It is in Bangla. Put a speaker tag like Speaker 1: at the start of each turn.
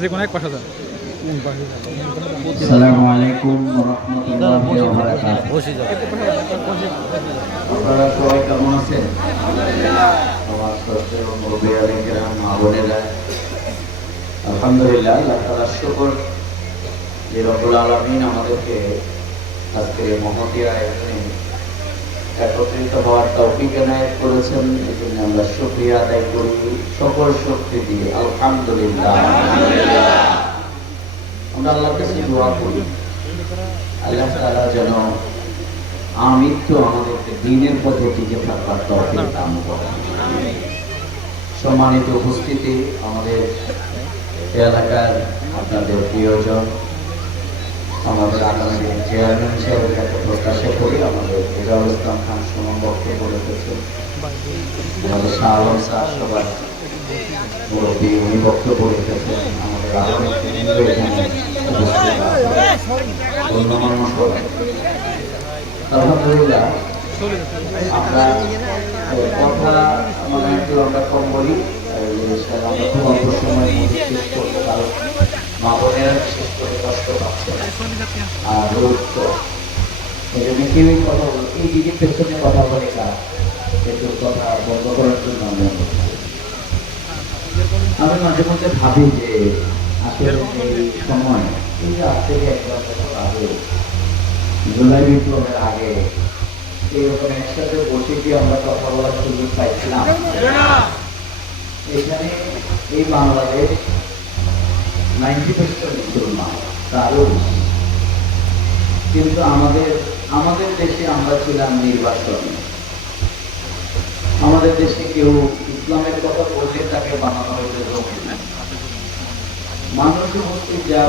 Speaker 1: যে কোনো এক পাশে যান।
Speaker 2: আসসালামু আলাইকুম রহমতুল্লাহি ওয়া বারাকাতুহু আপনারা সবাই কেমন আছেন? আমার শ্রদ্ধেয় মুরব্বী আলিকেরাম মা বোনেরা আলহামদুলিল্লাহ আল্লাহ তাআলার শুকর। যে রব্বুল আলামিন আমাদেরকে আজকে মহতিয়া এখানে একত্রিত হওয়ার তৌফিক এনায়েত করেছেন। এই জন্য আমরা শুকরিয়া আদায় করি। সকল শক্তি দিয়ে আলহামদুলিল্লাহ। আমরা আল্লাহর কাছে দোয়া করি। আল্লাহ তাআলা যেন আমৃত্যু আমাদেরকে দিনের পথে টিকে থাকবার তৌফিক দান করেন। সম্মানিত উপস্থিতি, আমাদের এলাকার আপনাদের প্রিয়জন আমাদের আগামী চেয়ারম্যান হিসেবে যাকে প্রত্যাশা করি, আমাদের রেজাউল ইসলাম খান সুমন বক্তব্য রেখেছেন আমাদের বক্তব্য আমাদের গণ্যমান্য সবাই। আলহামদুলিল্লাহ মানে কম বলি শেষ করে কষ্ট পাচ্ছে আর গুরুত্ব কথা বলে এই দিদির পেছনে কথা বলে কার কিন্তু কথা বন্ধ করার জন্য বলি। আমি মাঝে মধ্যে ভাবি যে আসলে এই সময় এই যে আজ থেকে এক বছর আগে জুলাই বিপ্লবের আগে এইরকম একসাথে বসে কি আমরা কথা বলার সুযোগ পাইছিলাম এখানে এই বাংলাদেশ নাইনটি পার্সেন্ট কিন্তু আমাদের আমাদের দেশে আমরা ছিলাম নির্বাচন। আমাদের দেশে কেউ ইসলামের কথা বললে তাকে বানানো হয়েছে মানুষের মানুষ উপস্থিত যা